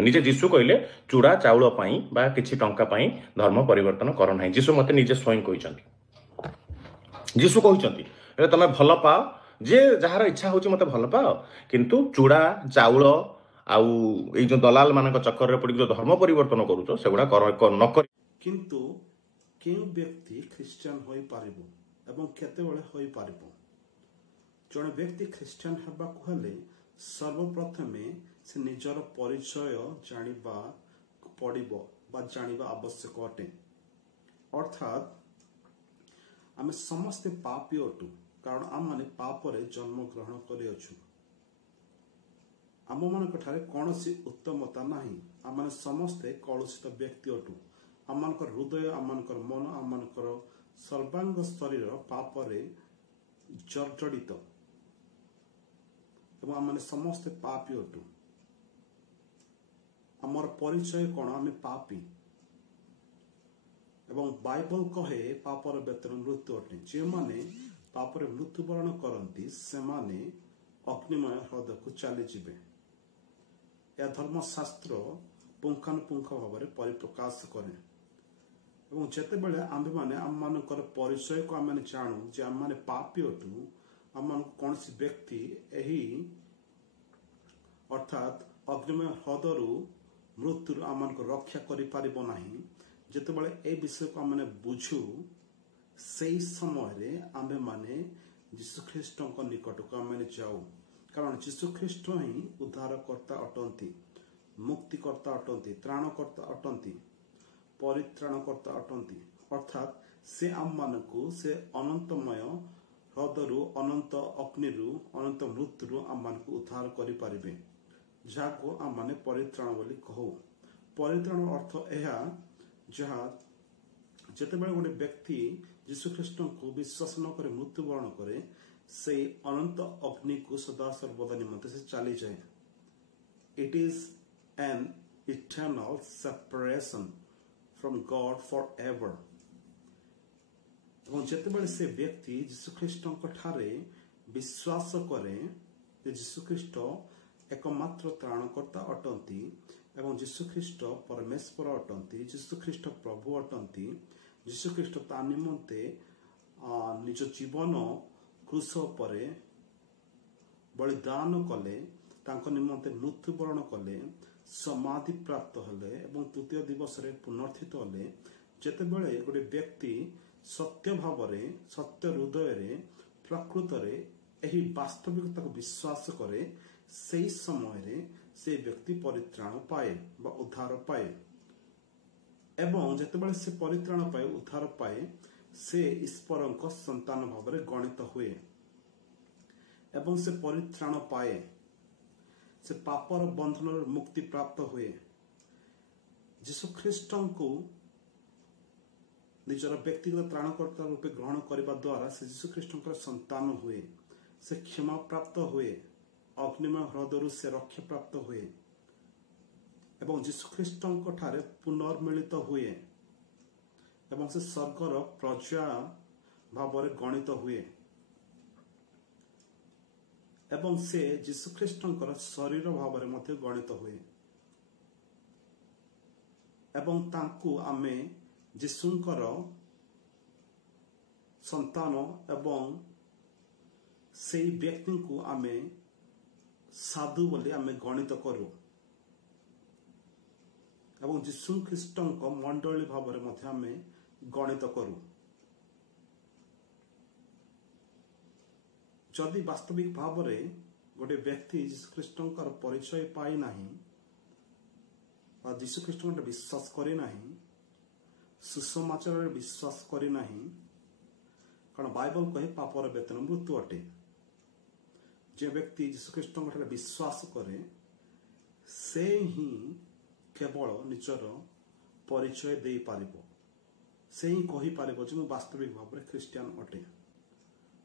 निजे जीशु कहले चूड़ा चाउल बा किछि टंका धर्म परिवर्तन कर ना। जीशु मते निजे स्वयं कहते जीशु कहते तुम भल पाओ जे जार इच्छा हो मत भल पाओ किंतु चूड़ा चाउल आउ ए जो दलाल मान चक्कर पड़ जो धर्म परिवर्तन करूच से न कर किंतु केउ व्यक्ति ख्रिस्टियन होई पारिबो एवं केतेबेले होई पारिबो। जने व्यक्ति ख्रिस्टियन हेबाकु हेले सर्वप्रथमे से निजर परिचय जानिबा पड़िबो बा जानिबा आवश्यक अटे। अर्थात आमे समस्ते पापी अटु कारण आम माने पापरे जन्म ग्रहण करि अछु। आम मान ठारे कौनसी उत्तमता नाही। आम माने समस्ते कलुषित व्यक्ति अटु। आम हृदय आम मन आम सर्वांग शरीर पापरे जर्जरित एवं आम समस्ते पापी अटु। आमर परिचय कौन आम पापी एवं बाइबल कहे पापर वेतन मृत्यु अटे। जे माने पापरे मृत्युवरण करती से माने अग्निमय ह्रद को चली जिबे। यह धर्मशास्त्र पुंखानुपुंख भाव में परिप्रकाश करे। एवं जेतेबेले आम्भे माने आम मानकर परिचय को आम जानू जे आम माने पापी अटू आम कौन व्यक्ति एही अर्थात अग्निमय ह्रदरू मृत्यु आम रक्षा करिपारिबो नाही। जेतेबेले ए विषय को आम बुझू से समय आम्भे माने यीशु ख्रीष्ट निकट को आम जाऊ। कारण यीशु ख्रीष्ट ही उद्धारकर्ता अटंती, मुक्तिकर्ता अटंती, त्राणकर्ता अटंती, परित्राणकर्ता अटंती। अर्थात से आम मानकु से अनंतमय ह्रदरू अनंत अग्निरू अनंत मृत्युरू आम मानकु उद्धार करि पारिबे, जाको आम माने परित्राण बोली कहू। परित्राण अर्थ एहा जहा जेतेबेले गोटे व्यक्ति यीशु ख्रीष्ट को विश्वास न करे मृत्युवरण करे से अनंत अग्नि को सदा सर्वदा निमंते से चली जाए। It is an eternal separation from God for ever. जेतेबेले से व्यक्ति यीशु ख्रीष्ट ठारे विश्वास करे यीशु ख्रीष्ट एकमात्र त्राणकर्ता अटंती एवं यीशु ख्रीष्ट परमेश्वर अटंती, यीशु ख्रीष्ट प्रभु अटंती, यीशु ख्रीष्ट ता निमंते निज जीवन क्रूस परे बलिदान कले, तांको निमंते मृत्युवरण कले, समाधि प्राप्त हले एवं तृतीय दिवस रे पुनर्थित हले। जेतेबेले गोटे व्यक्ति सत्य भावरे सत्य हृदय रे प्रकृत रे एही वास्तविकता को विश्वास करे से समय रे से व्यक्ति परित्राण पाए बा उद्धार पाए। एवं जेतेबेले से परित्राण पाए उद्धार पाए से ईश्वरक संतान भाव में गणित हुए एवं से परित्राण पाए, से पापर बंधन मुक्ति प्राप्त हुए। यीशु ख्रीष्ट को निजर व्यक्तिगत त्राणकर्ता रूपे ग्रहण करने द्वारा से यीशु ख्रीष्ट संतान हुए, से क्षमा प्राप्त हुए, अग्निमय ह्रदरू से रक्षा प्राप्त हुए एवं यीशु ख्रीष्ट ठारे पुनर्मिलित हुए एवं से स्वर्गर प्रजा भाव में गणित हुए एवं से यीशु ख्रीष्ट शरीर भाव में गणित हुए एवं तांकु आमे यीशुंकर संतान एवं से व्यक्ति को आमे साधु बोली आमे गणित करू एवं यीशु ख्रीष्ट मंडली भाव में गणित करू। जदि वास्तविक भाव में गोटे व्यक्ति यीशु ख्रीष्ट परिचय पाई नाही, यीशु ख्रीष्ट विश्वास करे नाही, सुसमाचार विश्वास करे नाही, कारण बाइबल कहे पापर वेतन मृत्यु अटे। जे व्यक्ति यीशु ख्रीष्ट विश्वास करे से ही केवल निजर परिचय दे पारिबो, से ही कहि पारिबो जे वास्तविक भाव में ख्रीस्टियन अटे।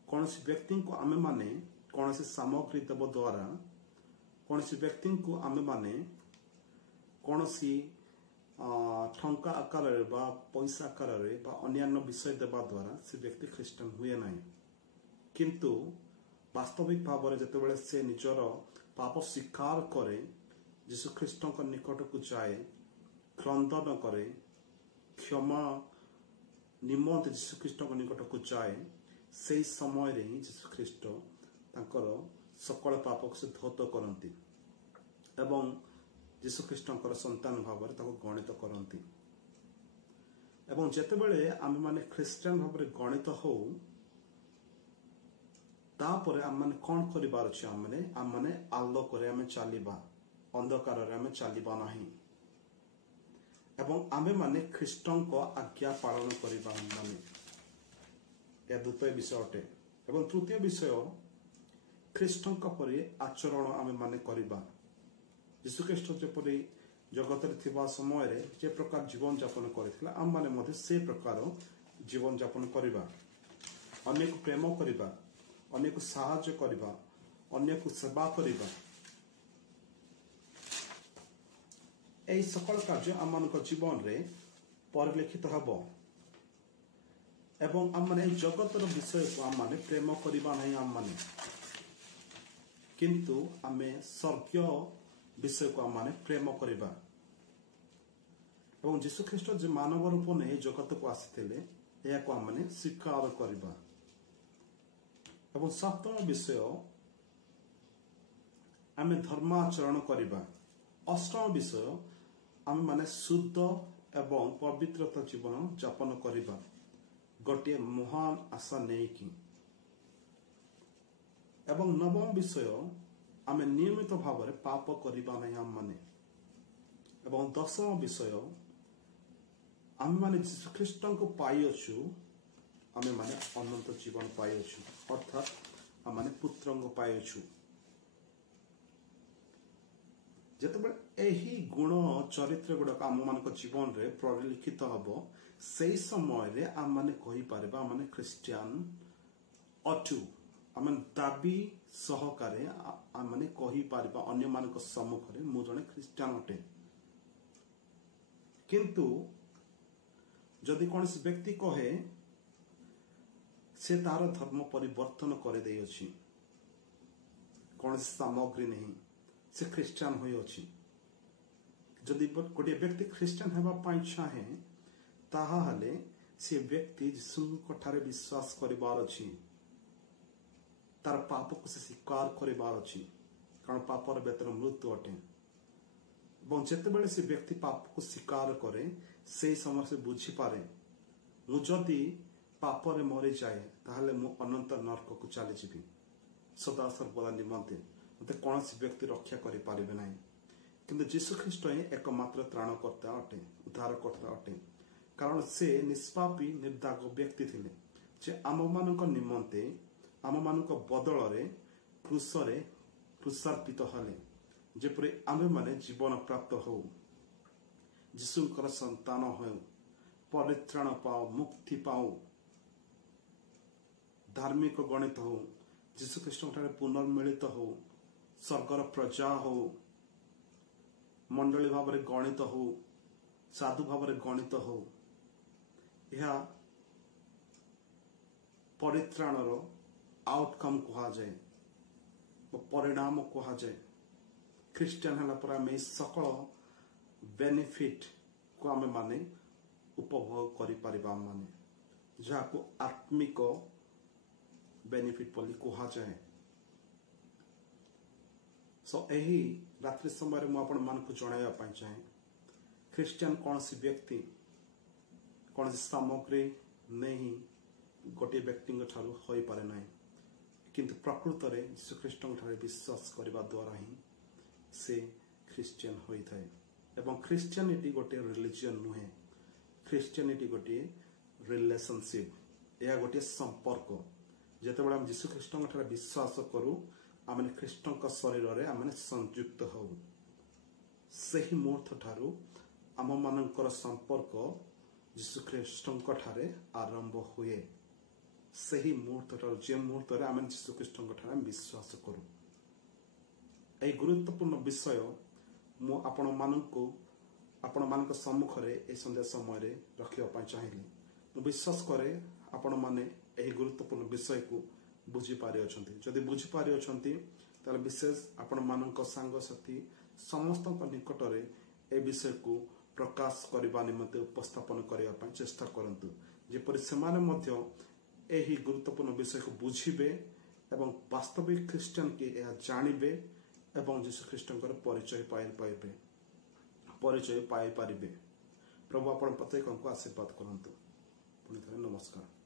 कौन व्यक्ति को आमे माने कौन सामग्री देव द्वारा कौन व्यक्ति को आमे माने कौन टंका आकार बा पैसा आकार बा अन्यान्य विषय देवा द्वारा से व्यक्ति ख्रीस्टियन हुए ना। किंतु वास्तविक भाव में जितेबाला से निजर पाप स्वीकार करे ଯୀଶୁ ଖ୍ରୀଷ୍ଟଙ୍କ ନିକଟକୁ ଯାଏ, କ୍ରନ୍ଦନ କରେ, କ୍ଷମା ନିମନ୍ତେ ଯୀଶୁ ଖ୍ରୀଷ୍ଟଙ୍କ ନିକଟକୁ ଯାଏ, ସେହି ସମୟରେ ହିଁ ଯୀଶୁ ଖ୍ରୀଷ୍ଟ ତାଙ୍କର ସକଳ ପାପକୁ ସେ ଧୌତ କରନ୍ତି ଏବଂ ଯୀଶୁ ଖ୍ରୀଷ୍ଟଙ୍କର ସନ୍ତାନ ଭାବରେ ତାକୁ ଗଣିତ କରନ୍ତି। ଏବଂ ଯେତେବେଳେ ଆମେମାନେ ଖ୍ରୀଷ୍ଟିଆନ ଭାବରେ ଗଣିତ ହଉ, ତାପରେ ଆମମାନେ କ'ଣ କରିବାର ଅଛି? ଆମମାନେ ଆଲୋକରେ ଆମେ ଚାଲିବା, ଅନ୍ଧକାରରେ ଆମେ ଚାଲିବା ନାହିଁ ଏବଂ ଆମେମାନେ ଖ୍ରୀଷ୍ଟଙ୍କ ଆଜ୍ଞା ପାଳନ କରିବା। ଏହା ଦ୍ୱିତୀୟ ବିଷୟ ଅଟେ। ଏବଂ ତୃତୀୟ ବିଷୟ, ଖ୍ରୀଷ୍ଟଙ୍କ ପରି ଆଚରଣ ଆମେମାନେ କରିବା। ଯୀଶୁଖ୍ରୀଷ୍ଟ ଯେପରି ଜଗତରେ ଥିବା ସମୟରେ ଯେ ପ୍ରକାର ଜୀବନଯାପନ କରିଥିଲା, ଆମମାନେ ମଧ୍ୟ ସେ ପ୍ରକାର ଜୀବନଯାପନ କରିବା। ଅନ୍ୟକୁ ପ୍ରେମ କରିବା, ଅନ୍ୟକୁ ସାହାଯ୍ୟ କରିବା, ଅନ୍ୟକୁ ସେବା କରିବା, ଏହି ସକଳ କାର୍ଯ୍ୟ ଆମମାନଙ୍କ ଜୀବନରେ ପରିଲକ୍ଷିତ ହେବ। ଏବଂ ଆମମାନେ ଏହି ଜଗତର ବିଷୟକୁ ଆମମାନେ ପ୍ରେମ କରିବା ନାହିଁ ଆମମାନେ, କିନ୍ତୁ ଆମେ ସ୍ୱର୍ଗୀୟ ବିଷୟକୁ ଆମମାନେ ପ୍ରେମ କରିବା। ଏବଂ ଯୀଶୁଖ୍ରୀଷ୍ଟ ଯେ ମାନବ ରୂପ ନେଇ ଜଗତକୁ ଆସିଥିଲେ, ଏହାକୁ ଆମମାନେ ସ୍ୱୀକାର କରିବା। ଏବଂ ସପ୍ତମ ବିଷୟ, ଆମେ ଧର୍ମାଚରଣ କରିବା। ଅଷ୍ଟମ ବିଷୟ, ଆମେମାନେ ଶୁଦ୍ଧ ଏବଂ ପବିତ୍ରତା ଜୀବନ ଯାପନ କରିବା, ଗୋଟିଏ ମହାନ ଆଶା ନେଇକି। ଏବଂ ନବମ ବିଷୟ, ଆମେ ନିୟମିତ ଭାବରେ ପାପ କରିବା ନାହିଁ ଆମମାନେ। ଏବଂ ଦଶମ ବିଷୟ, ଆମେମାନେ ଯୀଶୁଖ୍ରୀଷ୍ଟଙ୍କୁ ପାଇଅଛୁ, ଆମେମାନେ ଅନନ୍ତ ଜୀବନ ପାଇଅଛୁ, ଅର୍ଥାତ୍ ଆମମାନେ ପୁତ୍ରଙ୍କୁ ପାଇଅଛୁ। ଯେତେବେଳେ ଏହି ଗୁଣ ଚରିତ୍ର ଗୁଡାକ ଆମମାନଙ୍କ ଜୀବନରେ ପରିଲକ୍ଷିତ ହେବ, ସେହି ସମୟରେ ଆମମାନେ କହିପାରିବା ଆମମାନେ ଖ୍ରୀଷ୍ଟିଆନ ଅଛୁ। ଆମେ ଦାବି ସହକାରେ ଆମମାନେ କହିପାରିବା ଅନ୍ୟମାନଙ୍କ ସମ୍ମୁଖରେ, ମୁଁ ଜଣେ ଖ୍ରୀଷ୍ଟିଆନ ଅଟେ। କିନ୍ତୁ ଯଦି କୌଣସି ବ୍ୟକ୍ତି କହେ ସେ ତାର ଧର୍ମ ପରିବର୍ତ୍ତନ କରିଦେଇଅଛି, କୌଣସି ସାମଗ୍ରୀ ନାହିଁ, ସେ ଖ୍ରୀଷ୍ଟିଆନ ହୋଇଅଛି। ଯଦି ଗୋଟିଏ ବ୍ୟକ୍ତି ଖ୍ରୀଷ୍ଟିଆନ ହେବା ପାଇଁ ଚାହେଁ, ତାହେଲେ ସେ ବ୍ୟକ୍ତି ଯୀଶୁଙ୍କ ଠାରେ ବିଶ୍ୱାସ କରିବାର ଅଛି, ତାର ପାପକୁ ସେ ସ୍ୱୀକାର କରିବାର ଅଛି, କାରଣ ପାପର ବେତନ ମୃତ୍ୟୁ ଅଟେ। ଏବଂ ଯେତେବେଳେ ସେ ବ୍ୟକ୍ତି ପାପକୁ ସ୍ୱୀକାର କରେ, ସେହି ସମୟରେ ସେ ବୁଝିପାରେ, ମୁଁ ଯଦି ପାପରେ ମରିଯାଏ, ତାହେଲେ ମୁଁ ଅନନ୍ତ ନରକକୁ ଚାଲିଯିବି, ସଦାସର୍ବଦା ନିମନ୍ତେ ମୋତେ କୌଣସି ବ୍ୟକ୍ତି ରକ୍ଷା କରିପାରିବେ ନାହିଁ। କିନ୍ତୁ ଯୀଶୁଖ୍ରୀଷ୍ଟ ହିଁ ଏକମାତ୍ର ତ୍ରାଣକର୍ତ୍ତା ଅଟେ, ଉଦ୍ଧାରକର୍ତ୍ତା ଅଟେ, କାରଣ ସେ ନିଷ୍ପାପୀ ନିର୍ଦାଗ ବ୍ୟକ୍ତି ଥିଲେ, ଯେ ଆମମାନଙ୍କ ନିମନ୍ତେ ଆମମାନଙ୍କ ବଦଳରେ କ୍ରୁଶରେ କ୍ରୁଶାର୍ପିତ ହେଲେ, ଯେପରି ଆମେମାନେ ଜୀବନ ପ୍ରାପ୍ତ ହଉ, ଯୀଶୁଙ୍କର ସନ୍ତାନ ହେଉ, ପରିତ୍ରାଣ ପାଉ, ମୁକ୍ତି ପାଉ, ଧାର୍ମିକ ଗଣିତ ହଉ, ଯୀଶୁଖ୍ରୀଷ୍ଟଙ୍କ ଠାରେ ପୁନର୍ମିଳିତ ହଉ, ସ୍ୱର୍ଗର ପ୍ରଜା ହଉ, ମଣ୍ଡଳୀ ଭାବରେ ଗଣିତ ହଉ, ସାଧୁ ଭାବରେ ଗଣିତ ହଉ, ଏହା ପରିତ୍ରାଣର ଆଉଟକମ୍ କୁହାଯାଏ, ପରିଣାମ କୁହାଯାଏ। ଖ୍ରୀଷ୍ଟିଆନ ହେଲା ପରେ ଆମେ ଏହି ସକଳ ବେନିଫିଟ୍ କୁ ଆମେ ମାନେ ଉପଭୋଗ କରିପାରିବା, ମାନେ ଯାହାକୁ ଆତ୍ମିକ ବେନିଫିଟ୍ ବୋଲି କୁହାଯାଏ। ଏହି ରାତ୍ରି ସମୟରେ ମୁଁ ଆପଣମାନଙ୍କୁ ଜଣାଇବା ପାଇଁ ଚାହେଁ, ଖ୍ରୀଷ୍ଟିଆନ କୌଣସି ବ୍ୟକ୍ତି କୌଣସି ସାମଗ୍ରୀ ନେଇ ଗୋଟିଏ ବ୍ୟକ୍ତିଙ୍କ ଠାରୁ ହୋଇପାରେ ନାହିଁ, କିନ୍ତୁ ପ୍ରକୃତରେ ଯୀଶୁଖ୍ରୀଷ୍ଟଙ୍କ ଠାରେ ବିଶ୍ୱାସ କରିବା ଦ୍ୱାରା ହିଁ ସେ ଖ୍ରୀଷ୍ଟିଆନ ହୋଇଥାଏ। ଏବଂ ଖ୍ରୀଷ୍ଟିଆନିଟି ଗୋଟିଏ ରିଲିଜିଅନ ନୁହେଁ, ଖ୍ରୀଷ୍ଟିଆନିଟି ଗୋଟିଏ ରିଲେସନସିପ୍, ଏହା ଗୋଟିଏ ସମ୍ପର୍କ। ଯେତେବେଳେ ଆମେ ଯୀଶୁଖ୍ରୀଷ୍ଟଙ୍କ ଠାରେ ବିଶ୍ୱାସ କରୁ, ଆମେ ଖ୍ରୀଷ୍ଟଙ୍କ ଶରୀରରେ ଆମେ ସଂଯୁକ୍ତ ହଉ, ସେହି ମୁହୂର୍ତ୍ତ ଠାରୁ ଆମମାନଙ୍କର ସମ୍ପର୍କ ଯୀଶୁଖ୍ରୀଷ୍ଟଙ୍କ ଠାରେ ଆରମ୍ଭ ହୁଏ। ସେହି ମୁହୂର୍ତ୍ତ ଠାରୁ, ଯେ ମୁହୂର୍ତ୍ତରେ ଆମେ ଯୀଶୁଖ୍ରୀଷ୍ଟଙ୍କ ଠାରେ ବିଶ୍ୱାସ କରୁ। ଏହି ଗୁରୁତ୍ୱପୂର୍ଣ୍ଣ ବିଷୟ ମୁଁ ଆପଣମାନଙ୍କ ସମ୍ମୁଖରେ ଏହି ସନ୍ଧ୍ୟା ସମୟରେ ରଖିବା ପାଇଁ ଚାହିଁଲି। ମୁଁ ବିଶ୍ୱାସ କରେ ଆପଣମାନେ ଏହି ଗୁରୁତ୍ୱପୂର୍ଣ୍ଣ ବିଷୟକୁ ବୁଝିପାରିଅଛନ୍ତି। ଯଦି ବୁଝିପାରିଅଛନ୍ତି, ତାହେଲେ ବିଶେଷ ଆପଣମାନଙ୍କ ସାଙ୍ଗସାଥି समस्त निकटरे ए विषय को प्रकाश करने निमंते उपस्थापन करने चेष्टा करंतु जेपरि सेमाने मध्य एही गुरुत्वपूर्ण विषय को बुझिबे एवं वास्तविक ख्रिस्टियन के यह जानबे एवं यीशु ख्रिस्टनकर परिचय पाई पारिबे। प्रभु आपण प्रत्येक को आशीर्वाद करंतु। पुणी थे नमस्कार।